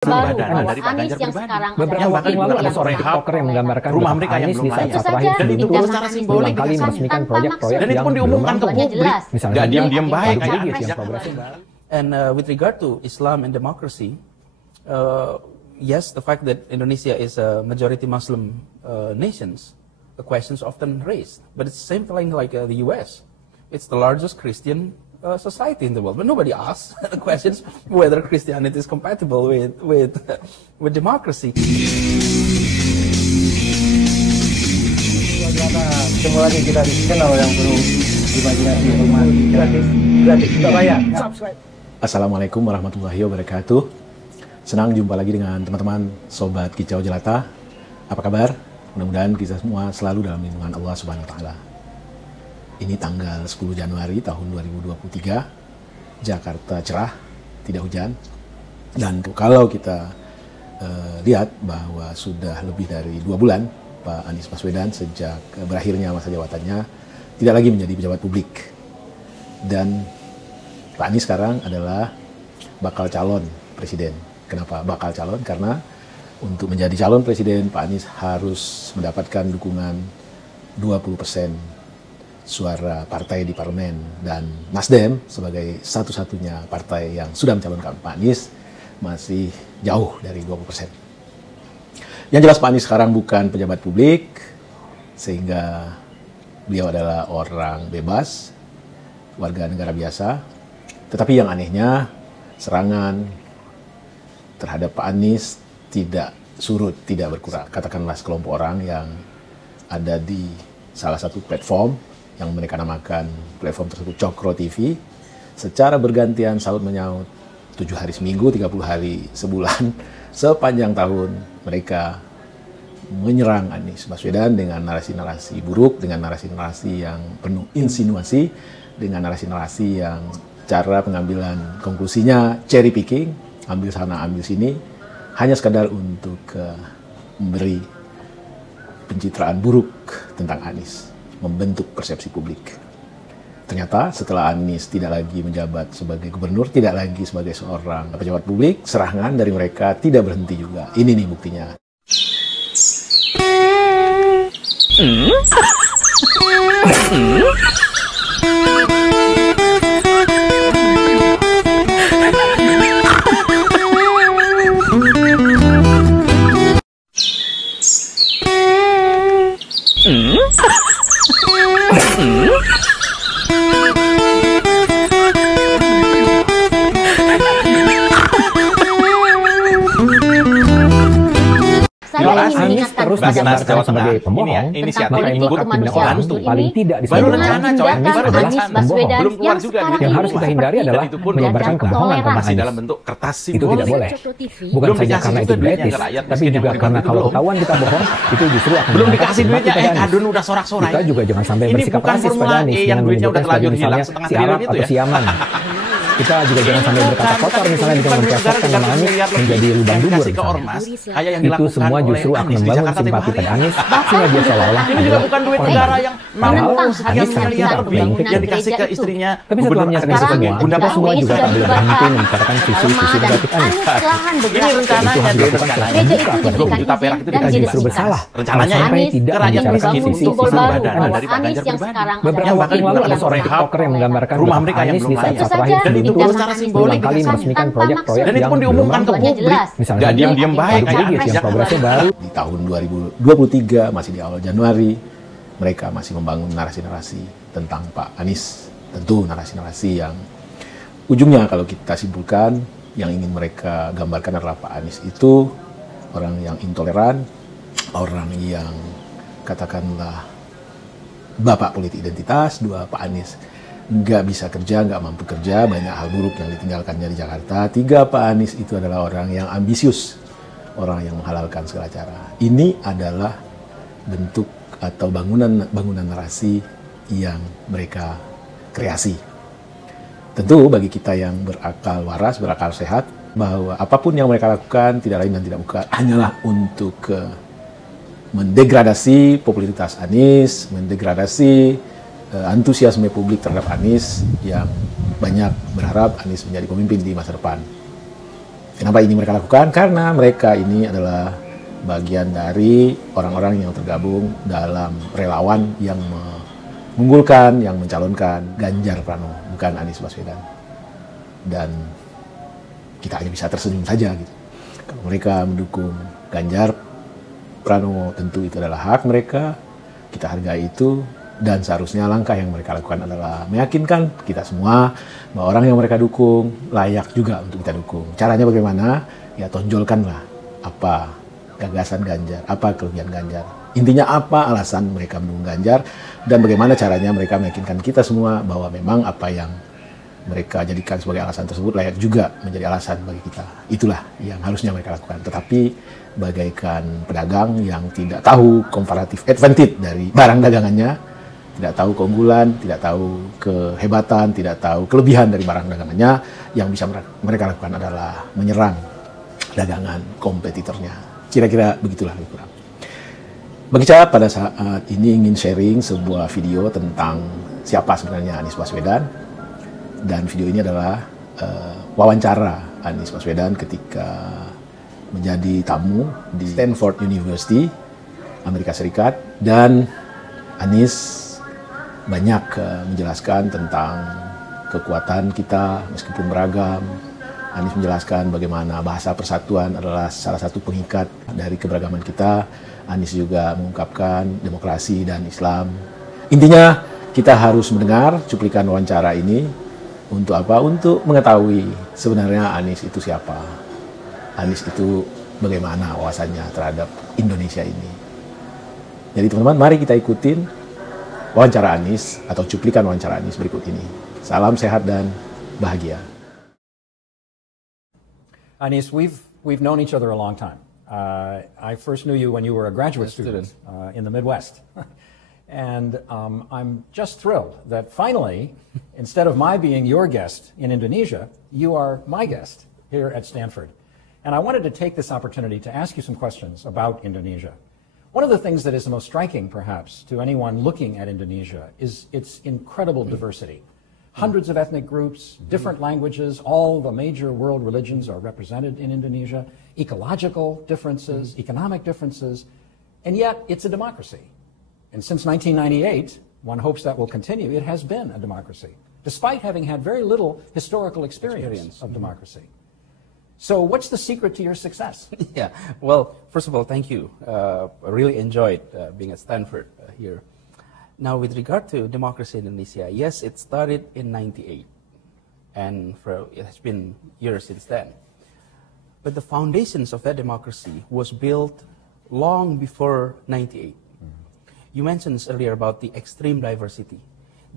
baru dari Pak Anies Ganjar yang pribadi. sekarang Beberapa waktu yang lalu ada seorang TikToker yang menggambarkan rumah mereka yang Anies belum di saat layak. terakhir Dan itu turun secara simbolik kali meresmikan proyek-proyek dan itu yang pun diumumkan ke publik. misalnya Nggak diam-diam baik Waduk kayak Bugis Anies. yang progresnya baru. And with regard to Islam and democracy, yes, the fact that Indonesia is a majority Muslim nations, the questions often raised. But it's the same thing like the U.S. It's the largest Christian society in the world, but nobody asks the questions whether Christianity is compatible with democracy. Ketemu lagi kita di channel yang perlu imajinasi informasi gratis tidak bayar. Subscribe. Assalamualaikum warahmatullahi wabarakatuh. Senang jumpa lagi dengan teman-teman Sobat Kicau Jelata. Apa kabar? Mudah-mudahan kita semua selalu dalam lindungan Allah Subhanahu wa Ta'ala. Ini tanggal 10 Januari tahun 2023, Jakarta cerah, tidak hujan. Dan kalau kita lihat bahwa sudah lebih dari 2 bulan Pak Anies Baswedan sejak berakhirnya masa jabatannya tidak lagi menjadi pejabat publik. Dan Pak Anies sekarang adalah bakal calon presiden. Kenapa bakal calon? Karena untuk menjadi calon presiden Pak Anies harus mendapatkan dukungan 20% suara partai di parlemen, dan Nasdem sebagai satu-satunya partai yang sudah mencalonkan Pak Anies masih jauh dari 20%. Yang jelas Pak Anies sekarang bukan pejabat publik, sehingga beliau adalah orang bebas, warga negara biasa. Tetapi yang anehnya, serangan terhadap Pak Anies tidak surut, tidak berkurang. Katakanlah sekelompok orang yang ada di salah satu platform yang mereka namakan platform tersebut Cokro TV, secara bergantian saut menyaut 7 hari seminggu, 30 hari sebulan, sepanjang tahun mereka menyerang Anies Baswedan dengan narasi-narasi buruk, dengan narasi-narasi yang penuh insinuasi, dengan narasi-narasi yang cara pengambilan konklusinya cherry picking, ambil sana ambil sini, hanya sekadar untuk memberi pencitraan buruk tentang Anies, membentuk persepsi publik. Ternyata setelah Anies tidak lagi menjabat sebagai gubernur, tidak lagi sebagai seorang pejabat publik, serangan dari mereka tidak berhenti juga. Ini nih buktinya. Anies terus digambarkan sebagai pembohong, maka ini paling tidak baru rencana coy, Anies adalah pembohong. belum keluar juga duitnya. Yang harus kita hindari adalah menyebarkan kebohongan tentang masih Anies. dalam bentuk kertas Itu tidak simbolik. boleh. Bukan Belum saja dikasih karena juga itu tidak duitnya etis, ke rakyat tapi miskin yang juga pribadi karena itu kalau belum. ketahuan kita bohong, itu justru akan Belum berdampak dikasih pada duitnya, Anies. adun udah sorak-sorai. Kita juga jangan sampai Ini bersikap bukan rasis pada Formula Anies E yang dengan duitnya udah menyebutkan sebagai terlanjur hilang misalnya setengah si triliun Arab itu atau ya. si Yaman. Kita juga jangan sampai berkata kotor misalnya dengan mempersiapkan nama Anies menjadi lubang dubur ke misalnya. ormas, kayak yang Itu dilakukan semua justru oleh akan Anies di membangun Jakarta simpati tempo pada hari. Anies, sehingga dia seolah-olah Ini juga bukan duit korban. negara yang Padahal sekian Anies miliar tidak lebih mungkin. yang dikasih ke istrinya. Tapi setelah menyatakan itu semua, kita semua juga tak boleh berhenti membicarakan sisi-sisi negatif Anies. Ini rencananya Itu harus dilakukan secara terbuka kepada 20 juta perak itu dan dikasih justru bersalah. rencananya sampai Anies tidak rakyat membicarakan miskin sisi-sisi simbol baru badan dari bahwa Pak Ganjar Anies yang pribadi. sekarang Beberapa waktu yang lalu ada seorang TikToker yang menggambarkan rumah bahwa mereka yang Anies belum di saat layak. terakhir Dan itu turun secara simbolik berulang kali meresmikan proyek-proyek dan itu yang pun diumumkan ke belum publik. misalnya Nggak diam-diam baik Waduk kayak Bugis Anies. yang progresnya baru. Di tahun 2023, masih di awal Januari, mereka masih membangun narasi-narasi tentang Pak Anies. Tentu narasi-narasi yang ujungnya kalau kita simpulkan, yang ingin mereka gambarkan adalah Pak Anies itu orang yang intoleran, orang yang katakanlah bapak politik identitas. Dua, Pak Anies nggak bisa kerja, nggak mampu kerja, banyak hal buruk yang ditinggalkannya di Jakarta. Tiga, Pak Anies itu adalah orang yang ambisius, orang yang menghalalkan segala cara. Ini adalah bentuk atau bangunan narasi yang mereka kreasi. Tentu bagi kita yang berakal waras, berakal sehat, bahwa apapun yang mereka lakukan tidak lain dan tidak bukan hanyalah untuk mendegradasi popularitas Anies, mendegradasi antusiasme publik terhadap Anies yang banyak berharap Anies menjadi pemimpin di masa depan. Kenapa ini mereka lakukan? Karena mereka ini adalah bagian dari orang-orang yang tergabung dalam relawan yang mengunggulkan, yang mencalonkan Ganjar Pranowo, bukan Anies Baswedan. Dan kita hanya bisa tersenyum saja gitu. Kalau mereka mendukung Ganjar Pranowo, tentu itu adalah hak mereka, kita hargai itu, dan seharusnya langkah yang mereka lakukan adalah meyakinkan kita semua bahwa orang yang mereka dukung layak juga untuk kita dukung. Caranya bagaimana? Ya tonjolkanlah apa gagasan Ganjar, apa kelebihan Ganjar. Intinya apa alasan mereka mendukung Ganjar, dan bagaimana caranya mereka meyakinkan kita semua bahwa memang apa yang mereka jadikan sebagai alasan tersebut layak juga menjadi alasan bagi kita. Itulah yang harusnya mereka lakukan. Tetapi bagaikan pedagang yang tidak tahu comparative advantage dari barang dagangannya, tidak tahu keunggulan, tidak tahu kehebatan, tidak tahu kelebihan dari barang dagangannya, yang bisa mereka lakukan adalah menyerang dagangan kompetitornya. Kira-kira begitulah lebih kurang. Bagi saya pada saat ini ingin sharing sebuah video tentang siapa sebenarnya Anies Baswedan. Dan video ini adalah wawancara Anies Baswedan ketika menjadi tamu di Stanford University, Amerika Serikat. Dan Anies banyak menjelaskan tentang kekuatan kita meskipun beragam. Anies menjelaskan bagaimana bahasa persatuan adalah salah satu pengikat dari keberagaman kita. Anies juga mengungkapkan demokrasi dan Islam. Intinya kita harus mendengar cuplikan wawancara ini. Untuk apa? Untuk mengetahui sebenarnya Anies itu siapa. Anies itu bagaimana wawasannya terhadap Indonesia ini. Jadi teman-teman, mari kita ikutin wawancara Anies atau cuplikan wawancara Anies berikut ini. Salam sehat dan bahagia. Anies, we've known each other a long time. I first knew you when you were a graduate student in the Midwest. And I'm just thrilled that finally, instead of my being your guest in Indonesia, you are my guest here at Stanford. And I wanted to take this opportunity to ask you some questions about Indonesia. One of the things that is the most striking, perhaps, to anyone looking at Indonesia is its incredible diversity. Hundreds of ethnic groups, different languages, all the major world religions are represented in Indonesia, ecological differences, economic differences, and yet it's a democracy. And since 1998, one hopes that will continue, it has been a democracy, despite having had very little historical experience of democracy. So what's the secret to your success? Yeah, well, first of all, thank you. I really enjoyed being at Stanford here. Now, with regard to democracy in Indonesia, yes, it started in 98, and it has been years since then. But the foundations of that democracy was built long before 98. You mentioned earlier about the extreme diversity.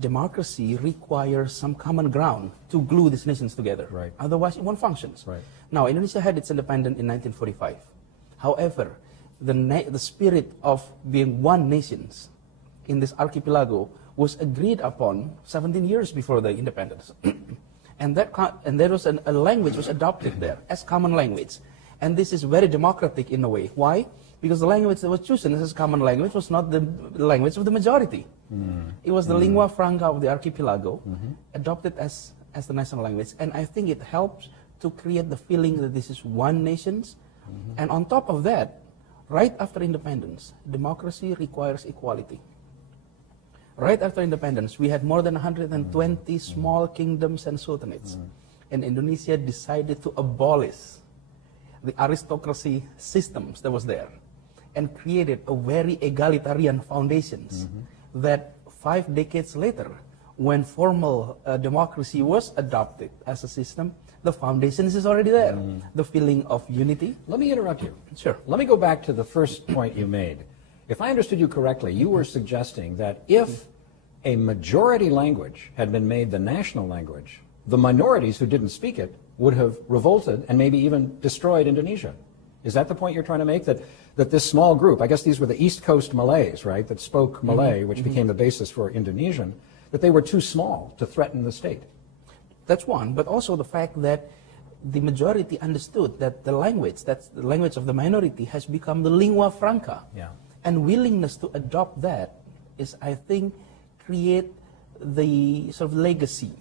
Democracy requires some common ground to glue these nations together. Right. Otherwise, it won't function. Right. Now, Indonesia had its independence in 1945. However, the spirit of being one nation in this archipelago was agreed upon 17 years before the independence. and there was a language was adopted there as common language. And this is very democratic in a way. Why? Because the language that was chosen as common language was not the language of the majority. It was the lingua franca of the archipelago, adopted as the national language. And I think it helps to create the feeling that this is one nation. And on top of that, right after independence, democracy requires equality. Right after independence, we had more than 120 small kingdoms and sultanates. And Indonesia decided to abolish the aristocracy systems that was there, and created a very egalitarian foundations that 5 decades later, when formal democracy was adopted as a system, the foundations is already there. The feeling of unity. Let me interrupt you. Sure. Let me go back to the first point you made. If I understood you correctly, you were suggesting that if a majority language had been made the national language, the minorities who didn't speak it would have revolted and maybe even destroyed Indonesia. Is that the point you're trying to make? That this small group, I guess these were the East Coast Malays, right, that spoke Malay, which became the basis for Indonesian, that they were too small to threaten the state? That's one, but also the fact that the majority understood that the language, that's the language of the minority, has become the lingua franca. Yeah. And willingness to adopt that is, I think, create the sort of legacy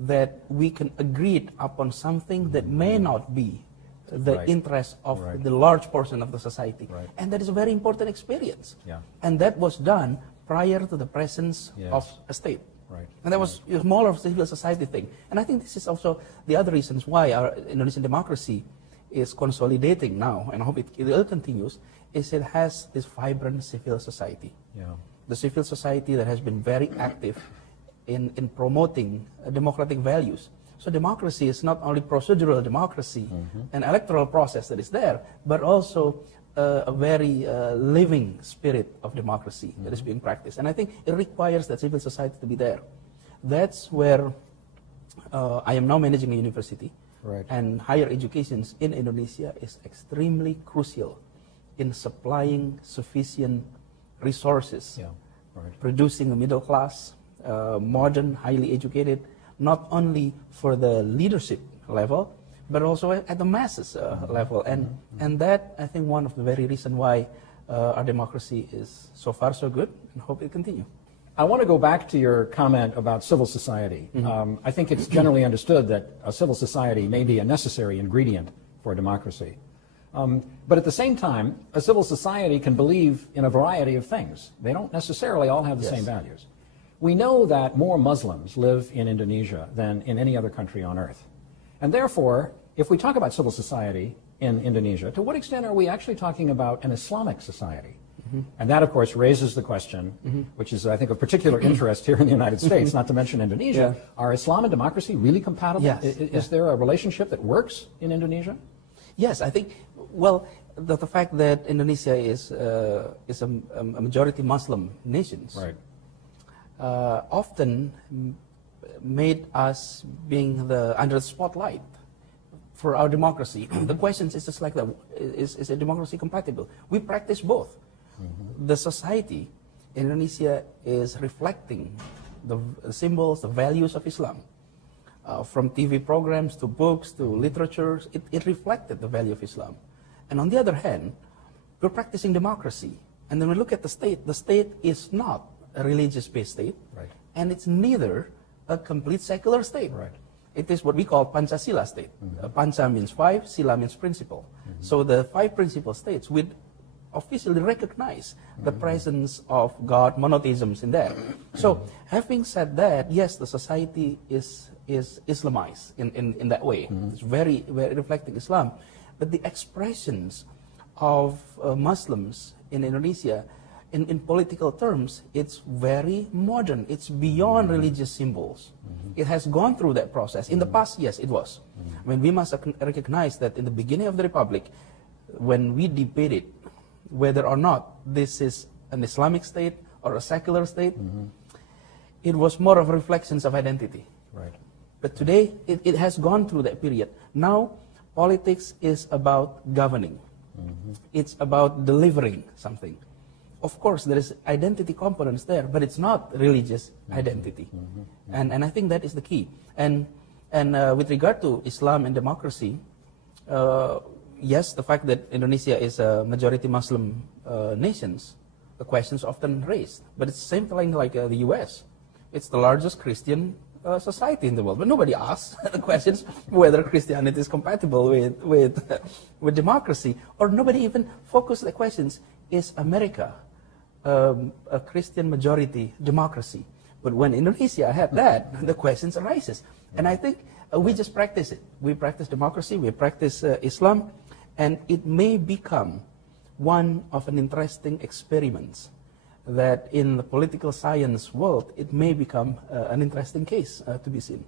that we can agree upon something that may not be the Right. interest of Right. the large portion of the society. Right. And that is a very important experience. Yeah. And that was done prior to the presence Yes. of a state. Right. And that was more of a civil society thing. And I think this is also the other reasons why our Indonesian democracy is consolidating now, and I hope it will continue, is it has this vibrant civil society. Yeah. The civil society that has been very active in promoting democratic values. So democracy is not only procedural democracy, an electoral process that is there, but also a very living spirit of democracy that is being practiced. And I think it requires that civil society to be there. That's where I am now managing a university. Right. And higher education in Indonesia is extremely crucial in supplying sufficient resources, Yeah. Right. producing a middle class, modern, highly educated, not only for the leadership level, but also at the masses level. And that, I think, one of the very reasons why our democracy is so far so good, and hope it continue. I want to go back to your comment about civil society. I think it's generally understood that a civil society may be a necessary ingredient for democracy. But at the same time, a civil society can believe in a variety of things. They don't necessarily all have the Yes. same values. We know that more Muslims live in Indonesia than in any other country on earth. And therefore, if we talk about civil society in Indonesia, to what extent are we actually talking about an Islamic society? And that, of course, raises the question, which is, I think, of particular interest here in the United States, not to mention Indonesia. Yeah. Are Islam and democracy really compatible? Yes. Is there a relationship that works in Indonesia? Yes, I think, well, the fact that Indonesia is a majority Muslim nation Right. Often made us being under the spotlight for our democracy. The question is just like that, is a democracy compatible? We practice both. The society in Indonesia is reflecting the symbols, the values of Islam. From TV programs to books to literature, it reflected the value of Islam. And on the other hand, we're practicing democracy. And then we look at the state is not a religious-based state, Right. and it's neither a complete secular state. Right. It is what we call Pancasila state. Panca means 5, Sila means principle. So the 5 principle states would officially recognize the presence of God, monotheisms in there. So having said that, yes, the society is Islamized in that way. It's very, very reflecting Islam. But the expressions of Muslims in Indonesia, in political terms, it's very modern. It's beyond religious symbols. It has gone through that process. In the past, yes, it was. I mean, we must recognize that in the beginning of the Republic, when we debated whether or not this is an Islamic state or a secular state, it was more of reflections of identity. Right. But today, it has gone through that period. Now, politics is about governing. It's about delivering something. Of course, there is identity components there, but it's not religious identity. And I think that is the key. And with regard to Islam and democracy, yes, the fact that Indonesia is a majority Muslim nation, the questions often raised. But it's the same thing like the U.S. It's the largest Christian society in the world, but nobody asks the questions whether Christianity is compatible with democracy, or nobody even focused the questions, is America a Christian majority democracy? But when Indonesia had that, the questions arises. And I think we just practice it. We practice democracy, we practice Islam, and it may become one of an interesting experiments that in the political science world, it may become an interesting case to be seen.